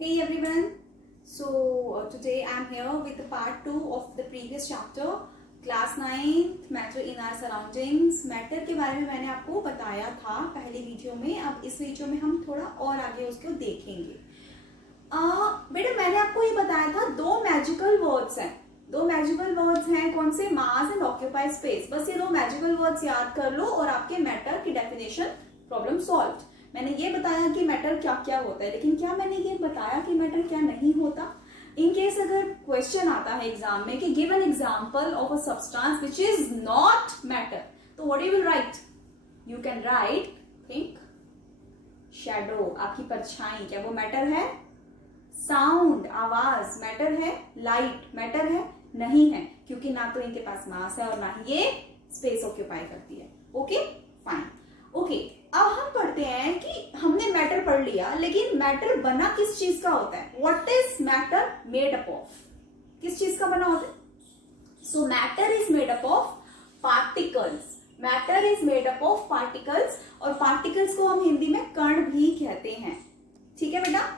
Hey everyone, today I'm here with the part 2 of the previous chapter, class 9th matter in our surroundings. Matter के बारे में मैंने आपको बताया था पहली वीडियो में. अब इस वीडियो में हम थोड़ा और आगे उसको देखेंगे. बेटा मैंने आपको ये बताया था दो मैजिकल वर्ड्स हैं. कौन से? Mass and occupy space. बस ये दो मैजिकल वर्ड्स याद कर लो और आपके मैटर की डेफिनेशन प्रॉब्लम सॉल्व. मैंने ये बताया कि मैटर क्या क्या होता है, लेकिन क्या मैंने ये बताया कि मैटर क्या नहीं होता? इन केस अगर क्वेश्चन आता है एग्जाम में कि give an example of a substance which is not matter, तो what you will write? You can write think shadow, आपकी परछाई. क्या वो मैटर है? साउंड, आवाज मैटर है? लाइट मैटर है? नहीं है, क्योंकि ना तो इनके पास मास है और ना ही ये स्पेस ऑक्यूपाई करती है. Okay fine. ओके, अब हम पढ़ते हैं कि हमने मैटर पढ़ लिया, लेकिन मैटर बना किस चीज का होता है? What is matter made up of? किस चीज का बना होता है? सो matter is made up of particles. Matter is made up of particles, और पार्टिकल्स को हम हिंदी में कण भी कहते हैं. ठीक है बेटा?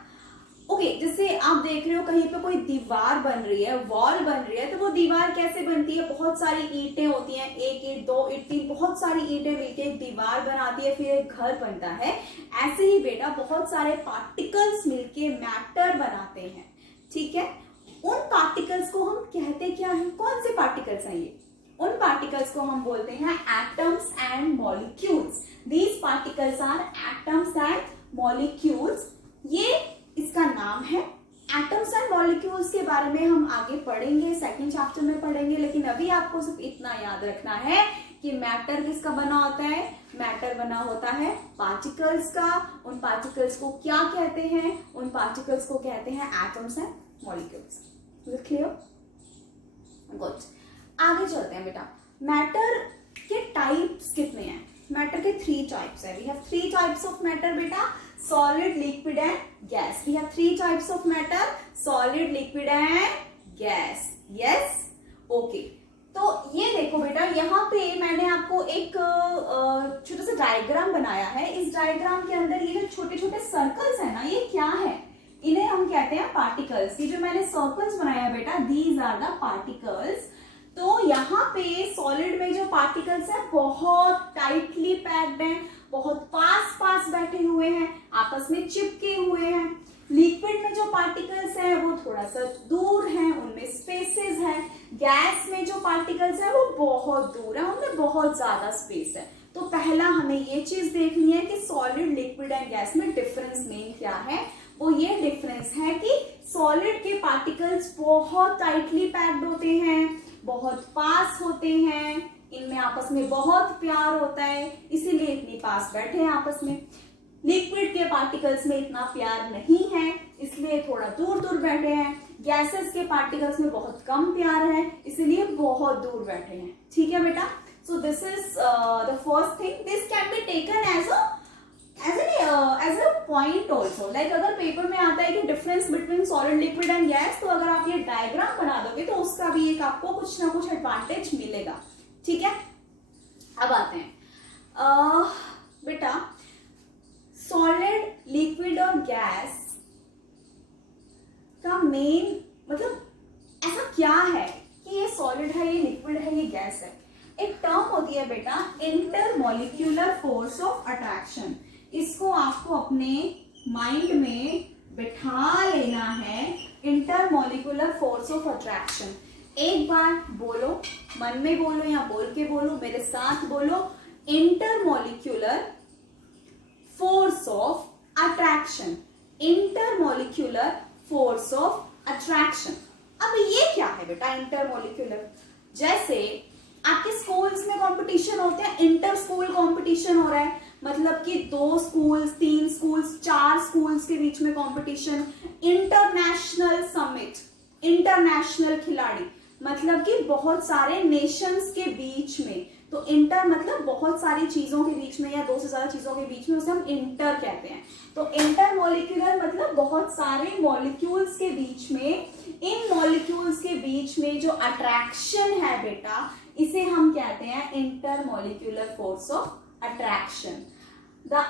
ओके, जैसे आप देख रहे हो कहीं पे कोई दीवार बन रही है, वॉल बन रही है, तो वो दीवार कैसे बनती है? बहुत सारी ईंटें होती हैं, एक ईंट, दो ईंट, तीन, बहुत सारी ईंटें मिलकर एक दीवार बनाती है, फिर एक घर बनता है. ऐसे ही बेटा बहुत सारे पार्टिकल्स मिलके मैटर बनाते हैं. ठीक है? उन पार्टिकल्स को हम कहते क्या है? कौन से पार्टिकल्स हैं ये? उन पार्टिकल्स को हम बोलते हैं atoms and molecules. These particles are atoms and molecules. ये इसका नाम है. एटम्स एंड मॉलिक्यूल्स के बारे में हम आगे पढ़ेंगे, सेकंड चैप्टर में पढ़ेंगे, लेकिन अभी आपको सिर्फ इतना याद रखना है कि मैटर किसका बना होता है? मैटर बना होता है पार्टिकल्स का. उन पार्टिकल्स को क्या कहते हैं? उन पार्टिकल्स को कहते हैं atoms and molecules. Clear? Good. आगे चलते हैं बेटा. मैटर के टाइप्स कितने हैं? मैटर के 3 टाइप्स है. We have 3 types of matter बेटा. Solid, liquid and gas. We have 3 types of matter: solid, liquid and gas. Yes? Okay. तो ये देखो बेटा, यहाँ पे मैंने आपको एक छोटा सा डायग्राम बनाया है. इस डायग्राम के अंदर ये जो छोटे छोटे सर्कल्स है ना, ये क्या है? इन्हें हम कहते हैं पार्टिकल्स. ये जो मैंने सर्कल्स बनाया बेटा, दीज आर द पार्टिकल्स. तो यहाँ पे सॉलिड में जो पार्टिकल्स हैं बहुत टाइटली पैक्ड हैं, बहुत पास पास बैठे हुए हैं, आपस में चिपके हुए हैं. लिक्विड में जो पार्टिकल्स हैं वो थोड़ा सा दूर हैं, उनमें स्पेसेस हैं. गैस में जो पार्टिकल्स हैं वो बहुत दूर है, उनमें बहुत ज्यादा स्पेस है. तो पहला हमें ये चीज देखनी है कि सॉलिड, लिक्विड एंड गैस में डिफरेंस मेन क्या है. वो ये डिफरेंस है कि सॉलिड के पार्टिकल्स बहुत टाइटली पैक्ड होते हैं, बहुत पास होते हैं, इनमें आपस में बहुत प्यार होता है, इसीलिए इतनी पास बैठे हैं आपस में. लिक्विड के पार्टिकल्स में इतना प्यार नहीं है, इसलिए थोड़ा दूर दूर बैठे हैं. गैसेस के पार्टिकल्स में बहुत कम प्यार है, इसलिए बहुत दूर बैठे हैं. ठीक है बेटा? So this is the first thing. This can be taken as a point also. Like अगर पेपर में आता है कि difference between solid, liquid and gas, तो अगर आप ये डायग्राम बना दोगे तो उसका भी एक आपको कुछ ना कुछ एडवांटेज मिलेगा. ठीक है? अब आते हैं बेटा, सॉलिड, लिक्विड और गैस का मेन मतलब ऐसा क्या है कि ये सॉलिड है, ये लिक्विड है, ये गैस है? एक टर्म होती है बेटा, इंटरमॉलिक्यूलर फोर्स ऑफ अट्रैक्शन. इसको आपको अपने माइंड में बिठा लेना है. Intermolecular force of attraction. एक बार बोलो, मन में बोलो या बोल के बोलो, मेरे साथ बोलो. Intermolecular force of attraction. Intermolecular force of attraction. अब ये क्या है बेटा इंटरमॉलिक्यूलर? जैसे आपके स्कूल्स में कंपटीशन होते हैं, इंटर स्कूल कंपटीशन हो रहा है, मतलब कि 2 स्कूल्स, 3 स्कूल्स, 4 स्कूल्स के बीच में कंपटीशन. इंटरनेशनल समिट, इंटरनेशनल खिलाड़ी, मतलब कि बहुत सारे नेशंस के बीच में. तो इंटर मतलब बहुत सारी चीजों के बीच में या 2 से ज्यादा चीजों के बीच में, उसे हम इंटर कहते हैं. तो इंटरमॉलिक्यूलर मतलब बहुत सारे मॉलिक्यूल्स के बीच में, इन मॉलिक्यूल्स के बीच में जो अट्रैक्शन है बेटा, इसे हम कहते हैं intermolecular force of attraction. The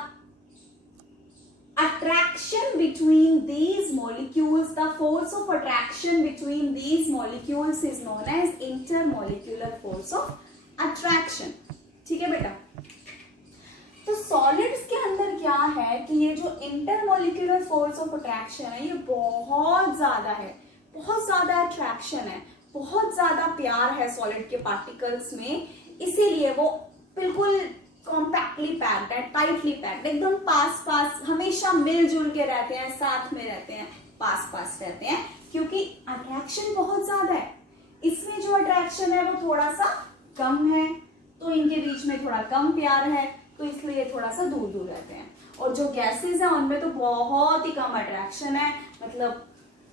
attraction between these molecules, the force of attraction between these molecules is known as intermolecular force of attraction. ठीक है बेटा? तो सॉलिड्स के अंदर क्या है कि ये जो इंटरमोलिकुलर फोर्स ऑफ अट्रैक्शन है ये बहुत ज्यादा है, बहुत ज्यादा अट्रैक्शन है, बहुत ज्यादा प्यार है सॉलिड के पार्टिकल्स में, इसीलिए वो बिल्कुल कॉम्पैक्टली पैक्ड है, टाइटली पैक्ड, एकदम पास पास, हमेशा मिलजुल के रहते हैं, साथ में रहते हैं, पास पास रहते हैं, क्योंकि अट्रैक्शन बहुत ज्यादा है। इसमें जो अट्रैक्शन है वो थोड़ा सा कम है, तो इनके बीच में थोड़ा कम प्यार है, तो इसलिए थोड़ा सा दूर दूर रहते हैं। और जो गैसेस है उनमें तो बहुत ही कम अट्रैक्शन है, मतलब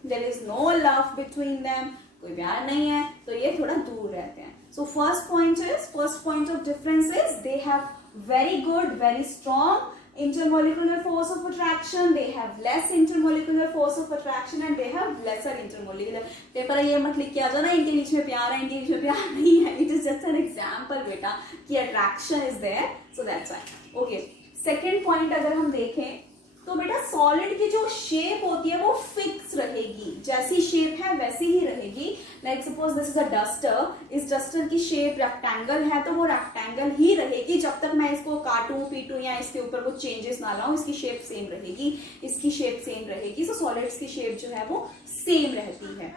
there is no love between them, कोई प्यार नहीं है, तो ये थोड़ा दूर रहते हैं। So first point of difference is they have very good, very strong intermolecular force of attraction, they have less intermolecular force of attraction and they have lesser intermolecular. Paper ये मत लिख के आ जाओ ना इनके बीच में प्यार है, इनके बीच में प्यार नहीं है, it is just an example बेटा कि attraction is there, so that's why. Okay, second point अगर हम देखें तो बेटा सॉलिड की जो शेप होती है वो फिक्स रहेगी, जैसी शेप है वैसी ही रहेगी। Like suppose this is a duster, इस डस्टर की शेप रेक्टेंगल है तो वो रेक्टेंगल ही रहेगी जब तक मैं इसको काटूं पीटूं या इसके ऊपर कुछ चेंजेस ना लाऊं, इसकी शेप सेम रहेगी, इसकी शेप सेम रहेगी। सो सॉलिड्स की शेप जो है वो सेम रहती है।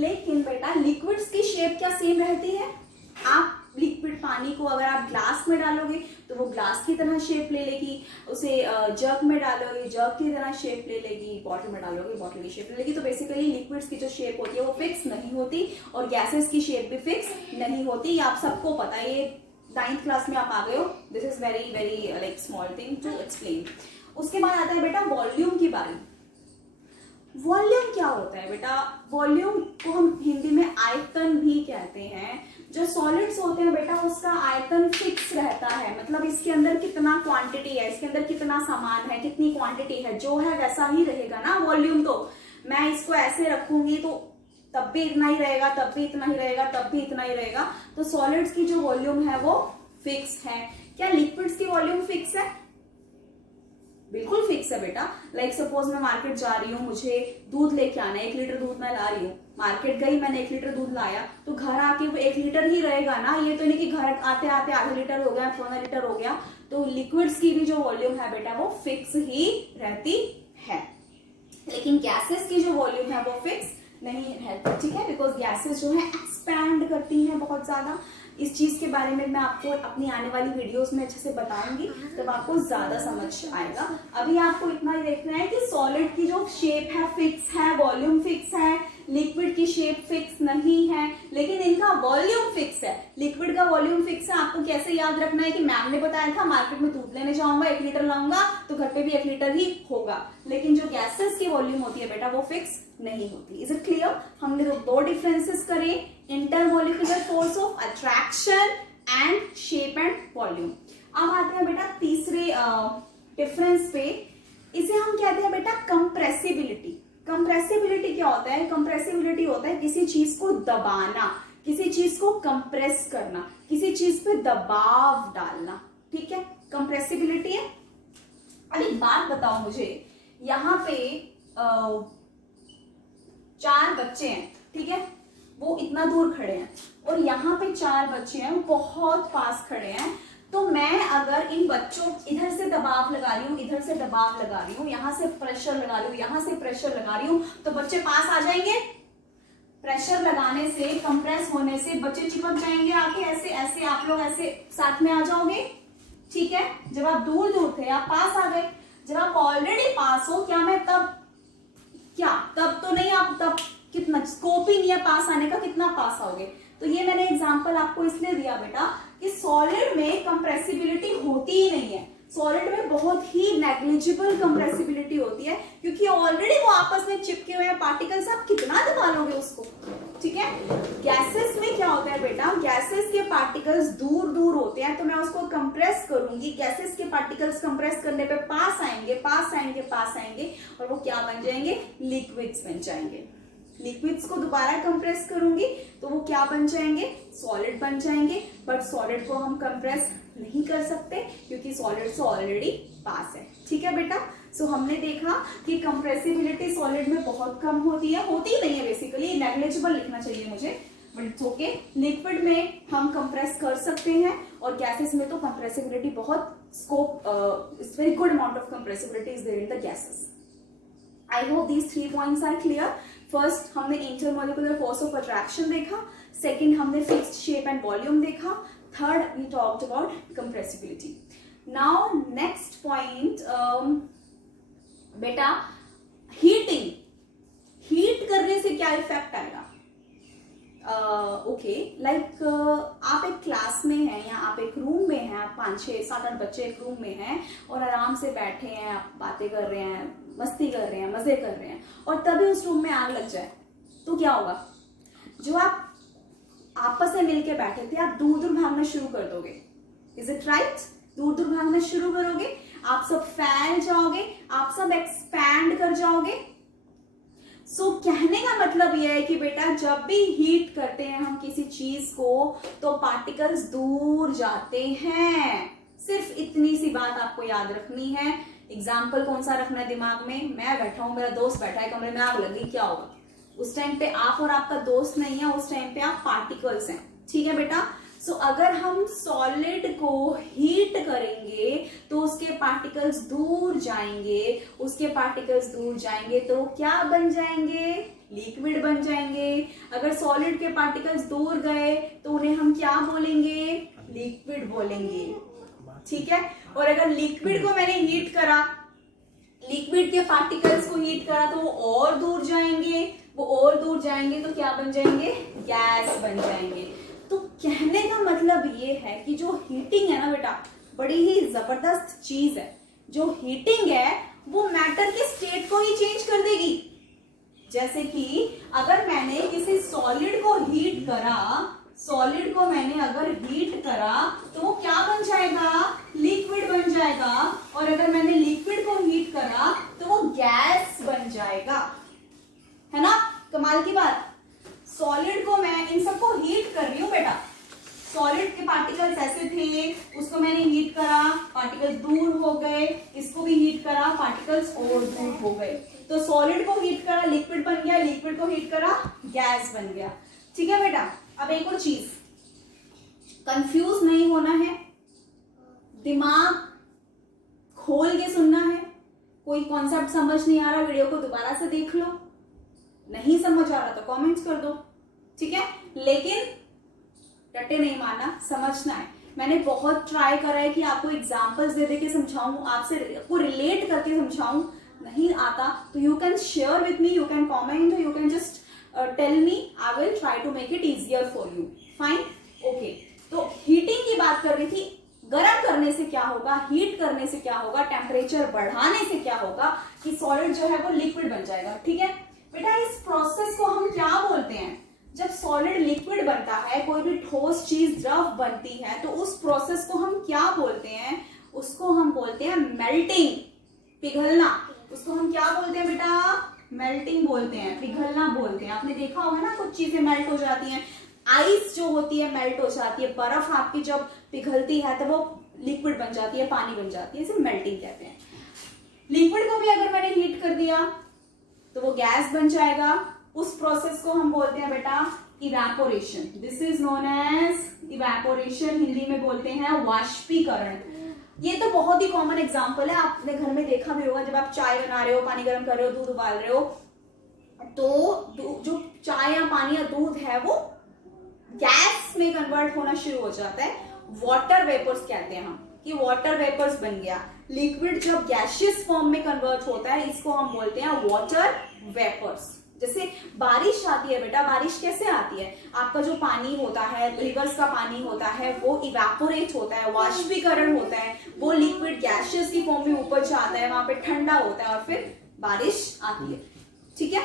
लेकिन बेटा लिक्विड्स की शेप क्या सेम रहती है? आप लिक्विड पानी को अगर आप ग्लास में डालोगे तो वो ग्लास की तरह शेप ले लेगी, उसे जग में डालोगे जग की तरह शेप ले लेगी, बॉटल में डालोगे बॉटल की शेप ले लेगी। तो बेसिकली लिक्विड्स की जो शेप होती है वो फिक्स नहीं होती और गैसेस की शेप भी फिक्स नहीं होती। ये आप सबको पता है, ये 9th क्लास में आप आ गए हो, this is very very like small thing to explain. उसके बाद आता है बेटा वॉल्यूम की बारी। वॉल्यूम क्या होता है बेटा? वॉल्यूम को हम हिंदी में आयतन भी कहते हैं। जो सॉलिड्स होते हैं बेटा उसका आयतन फिक्स रहता है, मतलब इसके अंदर कितना क्वांटिटी है, इसके अंदर कितना सामान है, कितनी क्वांटिटी है, जो है वैसा ही रहेगा ना वॉल्यूम। तो मैं इसको ऐसे रखूंगी तो तब भी इतना ही रहेगा, तब भी इतना ही रहेगा, तब भी इतना ही रहेगा। तो सॉलिड्स की जो वॉल्यूम है वो फिक्स है। क्या लिक्विड्स की वॉल्यूम फिक्स है? बिल्कुल फिक्स है बेटा। लाइक सपोज मैं मार्केट जा रही हूँ, मुझे दूध लेके आना है, 1 लीटर दूध मैं ला रही हूँ, मार्केट गई मैंने 1 लीटर दूध लाया, तो घर आके वो 1 लीटर ही रहेगा ना, ये तो नहीं कि घर आते आते आधा लीटर हो गया, पौना लीटर हो गया। तो लिक्विड्स की भी जो वॉल्यूम है बेटा वो फिक्स ही रहती है, लेकिन गैसेस की जो वॉल्यूम है वो फिक्स नहीं रहती, ठीक है, बिकॉज गैसेस जो है एक्सपैंड करती हैं बहुत ज्यादा। इस चीज के बारे में मैं आपको अपनी आने वाली वीडियोस में अच्छे से बताऊंगी, तब आपको ज्यादा समझ आएगा। अभी आपको इतना ही देखना है कि सॉलिड की जो शेप है फिक्स है, वॉल्यूम फिक्स है, लिक्विड की शेप फिक्स नहीं है, लेकिन इनका वॉल्यूम फिक्स है। लिक्विड का वॉल्यूम फिक्स है, आपको कैसे याद रखना है कि मैम ने बताया था मार्केट में दूध लेने जाऊंगा 1 लीटर लाऊंगा तो घर पे भी 1 लीटर ही होगा, लेकिन जो गैसेस की वॉल्यूम होती है बेटा वो फिक्स नहीं होती। Is it clear? हमने दो डिफरेंसेस करे, intermolecular force of attraction and shape and volume. अब आते हैं बेटा तीसरे डिफरेंस पे, इसे हम कहते हैं बेटा कंप्रेसिबिलिटी। कंप्रेसिबिलिटी क्या होता है? कंप्रेसिबिलिटी होता है किसी चीज को दबाना, किसी चीज को कंप्रेस करना, किसी चीज पे दबाव डालना, ठीक है, कंप्रेसिबिलिटी है। अब एक बात बताओ मुझे, यहाँ पे 4 बच्चे हैं, ठीक है, वो इतना दूर खड़े हैं और यहाँ पे 4 बच्चे हैं वो बहुत पास खड़े हैं। तो मैं अगर इन बच्चों इधर से दबाव लगा रही हूँ, इधर से दबाव लगा रही हूँ, यहाँ से प्रेशर लगा रही हूँ, यहाँ से प्रेशर लगा रही हूँ, तो बच्चे पास आ जाएंगे। प्रेशर लगाने से, कंप्रेस होने से बच्चे चिपक जाएंगे आके, ऐसे ऐसे आप लोग ऐसे साथ में आ जाओगे, ठीक है। जब आप दूर दूर थे आप पास आ गए, जब आप ऑलरेडी पास हो, क्या मैं तब तो नहीं, आप तब कितना स्कोप ही नहीं है पास आने का, कितना पास आओगे। तो ये मैंने एग्जांपल आपको इसलिए दिया बेटा कि सॉलिड में कंप्रेसिबिलिटी होती ही नहीं है, सॉलिड में बहुत ही नेग्लिजिबल कंप्रेसिबिलिटी होती है, क्योंकि ऑलरेडी वो आपस में चिपके हुए हैं पार्टिकल्स, आप कितना दबा लोगे उसको, ठीक है। गैसेस में क्या होता है बेटा, गैसेस के पार्टिकल्स दूर दूर होते हैं, तो मैं उसको कंप्रेस करूंगी, गैसेस के पार्टिकल्स कंप्रेस करने पे पास आएंगे, पास आएंगे, पास आएंगे, और वो क्या बन जाएंगे, लिक्विड्स बन जाएंगे। लिक्विड्स को दोबारा कंप्रेस करूंगी तो वो क्या बन जाएंगे, सॉलिड बन जाएंगे, बट सॉलिड को हम कंप्रेस नहीं कर सकते क्योंकि सॉलिड से ऑलरेडी पास है। ठीक है बेटा, सो हमने देखा कि कंप्रेसिबिलिटी सॉलिड में बहुत कम होती है, होती ही नहीं है बेसिकली, नेग्लिजिबल लिखना चाहिए मुझे, बट इट्स ओके। लिक्विड में हम कंप्रेस कर सकते हैं और गैसेस में तो कंप्रेसिबिलिटी बहुत scope, it's very good amount of compressibility is there in the gases. I hope these 3 points are clear. First हमने इंटरमोलिकुलर फोर्स ऑफ अट्रैक्शन देखा, सेकंड हमने फिक्स्ड शेप एंड वॉल्यूम देखा, third we talked about compressibility. Now next point बेटा, heating, heat करने से क्या effect आएगा? Okay, like आप एक क्लास में हैं या आप एक रूम में हैं, आप 5, 6, 7, 8 बच्चे एक रूम में हैं और आराम से बैठे हैं, आप बातें कर रहे हैं, मस्ती कर रहे हैं, मजे कर रहे हैं, और तभी उस रूम में आग लग जाए तो क्या होगा? जो आप आपस में मिलके बैठे थे, आप दूर दूर भागना शुरू कर दोगे। Is it right? दूर दूर भागना शुरू करोगे, आप सब फैल जाओगे, आप सब एक्सपैंड कर जाओगे। सो कहने का मतलब यह है कि बेटा जब भी हीट करते हैं हम किसी चीज को तो पार्टिकल्स दूर जाते हैं। सिर्फ इतनी सी बात आपको याद रखनी है। एग्जाम्पल कौन सा रखना है दिमाग में? मैं बैठा हूं, मेरा दोस्त बैठा है कमरे में, आग लगी, क्या होगा? उस टाइम पे आप और आपका दोस्त नहीं है, उस टाइम पे आप पार्टिकल्स हैं। ठीक है बेटा, सो अगर हम सॉलिड को हीट करेंगे तो उसके पार्टिकल्स दूर जाएंगे, उसके पार्टिकल्स दूर जाएंगे तो क्या बन जाएंगे? लिक्विड बन जाएंगे। अगर सॉलिड के पार्टिकल्स दूर गए तो उन्हें हम क्या बोलेंगे? लिक्विड बोलेंगे। ठीक है, और अगर लिक्विड को मैंने हीट करा, लिक्विड के पार्टिकल्स को हीट करा तो वो और दूर जाएंगे, वो और दूर जाएंगे तो क्या बन जाएंगे? गैस बन जाएंगे। तो कहने का मतलब ये है कि जो हीटिंग है ना बेटा, बड़ी ही जबरदस्त चीज है। जो हीटिंग है वो मैटर के स्टेट को ही चेंज कर देगी। जैसे कि अगर मैंने किसी सॉलिड को हीट करा, सॉलिड को मैंने अगर हीट करा तो वो क्या बन जाएगा? लिक्विड बन जाएगा। और अगर मैंने लिक्विड को हीट करा तो वो गैस बन जाएगा। है ना कमाल की बात? सॉलिड को मैं इन सबको हीट कर रही हूं बेटा। सॉलिड के पार्टिकल्स ऐसे थे, उसको मैंने हीट करा, पार्टिकल्स दूर हो गए, इसको भी हीट करा, पार्टिकल्स और दूर हो गए। तो सॉलिड को हीट करा, लिक्विड बन गया, लिक्विड को हीट करा, गैस बन गया। ठीक है बेटा, अब एक और चीज, कंफ्यूज नहीं होना है, दिमाग खोल के सुनना है। कोई कॉन्सेप्ट समझ नहीं आ रहा, वीडियो को दोबारा से देख लो, नहीं समझ आ रहा तो कमेंट्स कर दो। ठीक है, लेकिन रटे नहीं मारना, समझना है। मैंने बहुत ट्राई करा है कि आपको एग्जांपल्स दे दे के समझाऊं, आपसे को रिलेट करके समझाऊं। नहीं आता तो you can share with me, you can comment, you can just tell me, I will try to make it easier for you. Fine, okay. तो हीटिंग की बात कर रही थी, गर्म करने से क्या होगा, हीट करने से क्या होगा, टेम्परेचर बढ़ाने से क्या होगा कि सॉलिड जो है वो लिक्विड बन जाएगा। ठीक है बेटा, इस प्रोसेस को हम क्या बोलते हैं? जब सॉलिड लिक्विड बनता है, कोई भी ठोस चीज द्रव बनती है, तो उस प्रोसेस को हम क्या बोलते हैं? उसको हम बोलते हैं मेल्टिंग, पिघलना। उसको हम क्या बोलते हैं बेटा? मेल्टिंग बोलते हैं, पिघलना बोलते हैं। आपने देखा होगा ना, कुछ चीजें मेल्ट हो जाती हैं, आइस जो होती है मेल्ट हो जाती है, बर्फ आपकी जब पिघलती है तो वो लिक्विड बन जाती है, पानी बन जाती है, इसे मेल्टिंग कहते हैं। लिक्विड को भी अगर मैंने हीट कर दिया तो वो गैस बन जाएगा। उस प्रोसेस को हम बोलते हैं बेटा evaporation. This is known as evaporation, Hindi में बोलते हैं वाष्पीकरण। ये तो बहुत ही कॉमन एग्जांपल है, आपने घर में देखा भी होगा, जब आप चाय बना रहे हो, पानी गर्म कर रहे हो, दूध उबाल रहे हो, तो जो चाय या पानी या दूध है वो गैस में कन्वर्ट होना शुरू हो जाता है। वाटर वेपर्स कहते हैं हम, कि वाटर वेपर्स बन गया। लिक्विड जब गैसियस फॉर्म में कन्वर्ट होता है, इसको हम बोलते हैं वाटर वेपर्स। जैसे बारिश आती है बेटा, बारिश कैसे आती है? आपका जो पानी होता है, रिवर्स का पानी होता है, वो इवेपोरेट होता है, वाष्पीकरण होता है, वो लिक्विड गैसियस की फॉर्म में ऊपर जाता है, वहां पे ठंडा होता है और फिर बारिश आती है। ठीक है,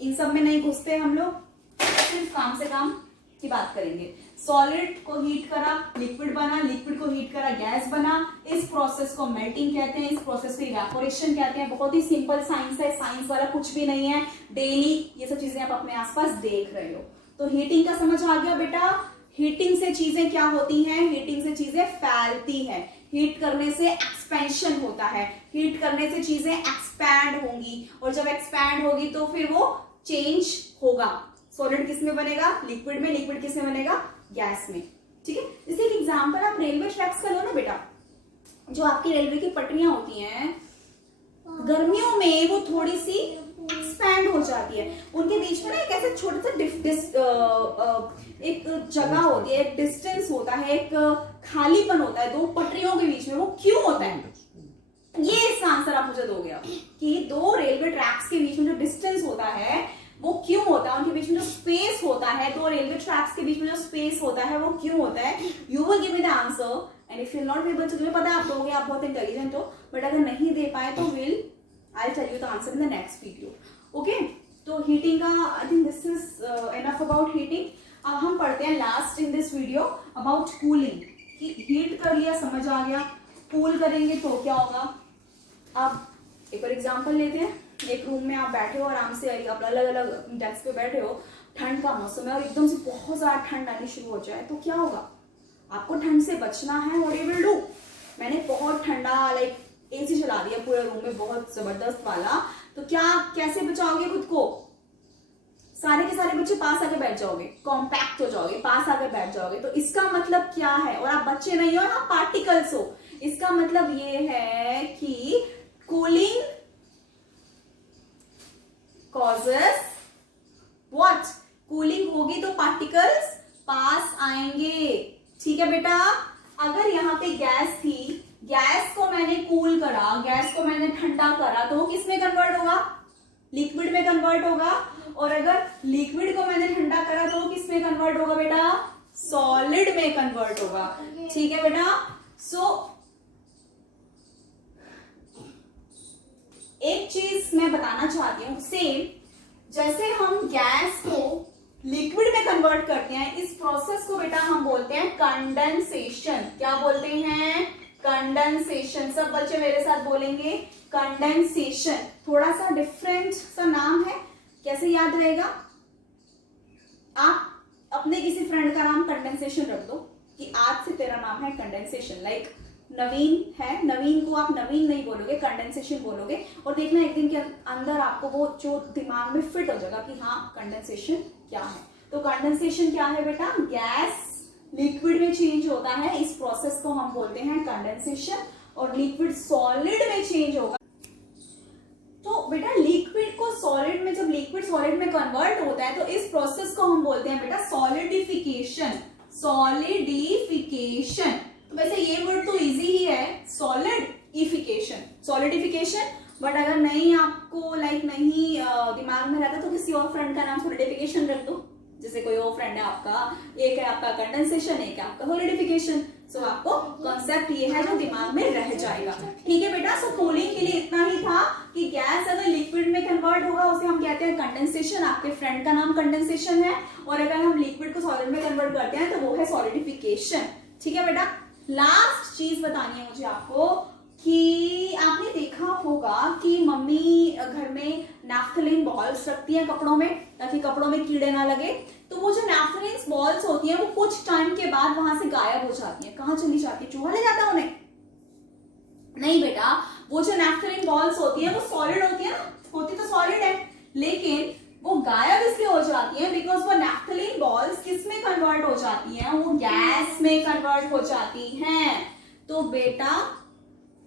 इन सब में नहीं घुसते हम लोग, सिर्फ काम से काम की बात करेंगे। सॉलिड को हीट करा, लिक्विड बना, लिक्विड को हीट करा, गैस बना। इस प्रोसेस को मेल्टिंग कहते हैं, इस प्रोसेस को इवेपोरेशन कहते हैं। बहुत ही सिंपल साइंस है, साइंस वाला कुछ भी नहीं है। डेली ये सब चीजें आप अपने आसपास देख रहे हो। तो हीटिंग का समझ आ गया बेटा, हीटिंग से चीजें क्या होती हैं? हीटिंग से चीजें फैलती हैं। हीट करने से एक्सपेंशन होता है, हीट करने से चीजें एक्सपैंड होंगी, और जब एक्सपैंड होगी तो फिर वो चेंज होगा। सॉलिड किस में बनेगा? लिक्विड में। लिक्विड किस में बनेगा? गैस में। ठीक है, जैसे एक एग्जांपल आप रेलवे ट्रैक्स का लो ना बेटा। जो आपकी रेलवे की पटरियां होती हैं, गर्मियों में वो थोड़ी सी एक्सपैंड हो जाती है, उनके बीच में ना एक ऐसे छोटा सा एक जगह होती है, एक डिस्टेंस होता है, एक खालीपन होता है दो पटरियों के बीच में। वो क्यों होता है? ये इसका आंसर आप मुझे दोगे अब, कि दो रेलवे ट्रैक्स के बीच में जो डिस्टेंस होता है वो क्यों होता है, उनके बीच में जो स्पेस होता है, दो रेलवे ट्रैक्स के बीच में जो स्पेस होता है वो क्यों होता है? You will give me the answer, and if you not able to, मुझे पता है आप दोगे, आप बहुत इंटेलिजेंट हो, बट अगर नहीं दे पाए तो will I tell you the answer in the next video. Okay, तो हीटिंग का I think this is enough about heating. अब हम पढ़ते हैं last in this video about cooling, कि हीट कर लिया समझ आ गया, कूल करेंगे तो क्या होगा। अब एक और एग्जांपल लेते हैं। एक रूम में आप बैठे हो आराम से, आप अलग अलग डेस्क पे बैठे हो, ठंड का मौसम है और एकदम से बहुत ज्यादा ठंड आनी शुरू हो जाए तो क्या होगा? आपको ठंड से बचना है, व्हाट यू विल डू? मैंने बहुत ठंडा लाइक एसी चला दिया पूरे रूम में, बहुत जबरदस्त वाला, तो क्या कैसे बचाओगे खुद को? सारे के सारे बच्चे पास आके बैठ जाओगे, कॉम्पैक्ट हो जाओगे, पास आके बैठ जाओगे। तो इसका मतलब क्या है? और आप बच्चे नहीं हो, आप पार्टिकल्स हो। इसका मतलब ये है कि कूलिंग कॉजेस व्हाट? कूलिंग होगी तो पार्टिकल्स पास आएंगे। ठीक है बेटा, अगर यहाँ पे गैस थी, गैस को मैंने कूल करा, गैस को मैंने ठंडा करा, तो वो किस में कन्वर्ट होगा? लिक्विड में कन्वर्ट होगा। और अगर लिक्विड को मैंने ठंडा करा तो वो किस में कन्वर्ट होगा बेटा? सॉलिड में कन्वर्ट होगा। ठीक है बेटा, सो एक चीज मैं बताना चाहती हूँ, सेम जैसे हम गैस को लिक्विड में कन्वर्ट करते हैं, इस प्रोसेस को बेटा हम बोलते हैं कंडेंसेशन। क्या बोलते हैं? कंडेंसेशन। सब बच्चे मेरे साथ बोलेंगे कंडेंसेशन। थोड़ा सा डिफरेंट सा नाम है, कैसे याद रहेगा? आप अपने किसी फ्रेंड का नाम कंडेंसेशन रख दो कि आज से तेरा नाम है कंडेंसेशन। लाइक नवीन है, नवीन को आप नवीन नहीं बोलोगे, कंडेंसेशन बोलोगे, और देखना एक दिन के अंदर आपको वो जो दिमाग में फिट हो जाएगा कि हाँ कंडेंसेशन क्या है। तो कंडेंसेशन क्या है बेटा? गैस लिक्विड में चेंज होता है, इस प्रोसेस को हम बोलते हैं कंडेंसेशन, और लिक्विड सॉलिड में चेंज होगा। तो बेटा लिक्विड को सॉलिड में, जब लिक्विड सॉलिड में कन्वर्ट होता है तो इस प्रोसेस को हम बोलते हैं बेटा सॉलिडिफिकेशन। सॉलिडिफिकेशन, तो वैसे ये वर्ड तो इजी ही है, सॉलिडिफिकेशन, सॉलिडिफिकेशन। बट अगर नहीं आपको लाइक नहीं दिमाग में रहता तो किसी और फ्रेंड का नाम सॉलिडिफिकेशन रख दो। जैसे कोई और फ्रेंड है आपका, एक है आपका कंडेंसेशन, एक है आपका सॉलिडिफिकेशन। सो आपको कॉन्सेप्ट ये है जो दिमाग में रह जाएगा। ठीक है बेटा, सो कूलिंग के लिए इतना ही था कि गैस अगर लिक्विड में कन्वर्ट होगा उसे हम कहते हैं कंडेंसेशन, आपके फ्रेंड का नाम कंडेंसेशन है, और अगर हम लिक्विड को सॉलिड में कन्वर्ट करते हैं तो वो है सॉलिडिफिकेशन। ठीक है बेटा, लास्ट चीज बतानी है मुझे आपको कि आपने देखा होगा कि मम्मी घर में नैफ्थलीन बॉल्स रखती हैं कपड़ों में ताकि कपड़ों में कीड़े ना लगे। तो वो जो नैफ्थलीन बॉल्स होती हैं वो कुछ टाइम के बाद वहां से गायब हो जाती हैं। कहाँ चली जाती है? चूहा ले जाता है उन्हें? नहीं बेटा, वो जो नैफ्थलीन बॉल्स होती है वो सॉलिड होती है ना, होती तो सॉलिड है, लेकिन वो गायब इसलिए हो जाती है बिकॉज वो नैफ्थलीन बॉल्स किस में कन्वर्ट हो जाती हैं? वो गैस में कन्वर्ट हो जाती हैं। तो बेटा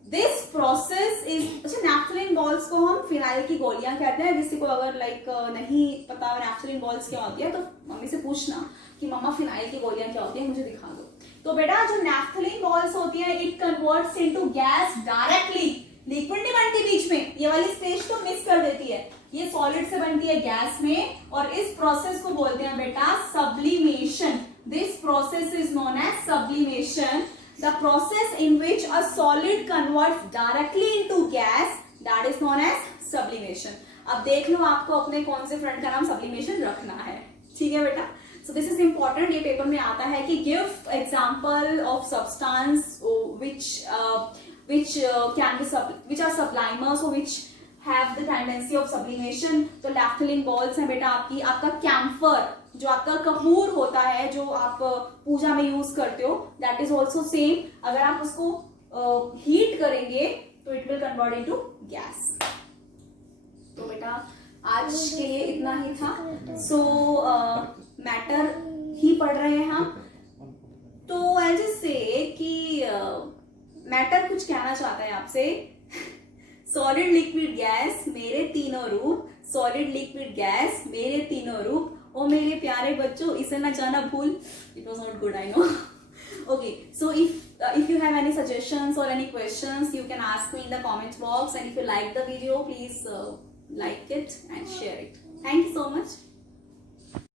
दिस प्रोसेस इज, अच्छा नैफ्थलीन बॉल्स को हम फिनाइल की गोलियां कहते हैं। किसी को अगर लाइक नहीं पता नैफ्थलीन बॉल्स क्या होती है तो मम्मी से पूछना कि मम्मा फिनाइल की गोलियां क्या होती है, मुझे दिखा दो। तो बेटा जो नैफ्थलीन बॉल्स होती है it converts into gas directly, liquid नहीं बनती बीच में, ये वाली स्टेज तो मिस कर देती है, ये सॉलिड से बनती है गैस में, और इस प्रोसेस को बोलते हैं बेटा sublimation. This process is known as sublimation, the process in which a solid converts directly into gas, that is known as sublimation. अब देख लो आपको अपने कौन से फ्रेंड का नाम सब्लिमेशन रखना है। ठीक है बेटा, so this is important, ये पेपर में आता है कि give example of substance which can be which are sublimers or which have the tendency of sublimation. तो नैफ्थलीन बॉल्स हैं बेटा आपकी, आपका कैम्फर जो आपका कपूर होता है जो आप पूजा में यूज करते हो, दैट इज ऑल्सो सेम। अगर आप उसको हीट करेंगे तो it will convert into gas. तो बेटा आज के लिए इतना ही था। सो मैटर ही पढ़ रहे हैं हम। तो आई जस्ट से कि मैटर कुछ कहना चाहता है आपसे। सॉलिड लिक्विड गैस मेरे तीनों रूप, सॉलिड लिक्विड गैस मेरे तीनों रूप, ओ मेरे प्यारे बच्चों इसे ना जाना भूल। It was not good, I know. Okay, so if you have any suggestions or any questions, you can ask me in the comment box, and if you like the video, please like it and share it. Thank you so much.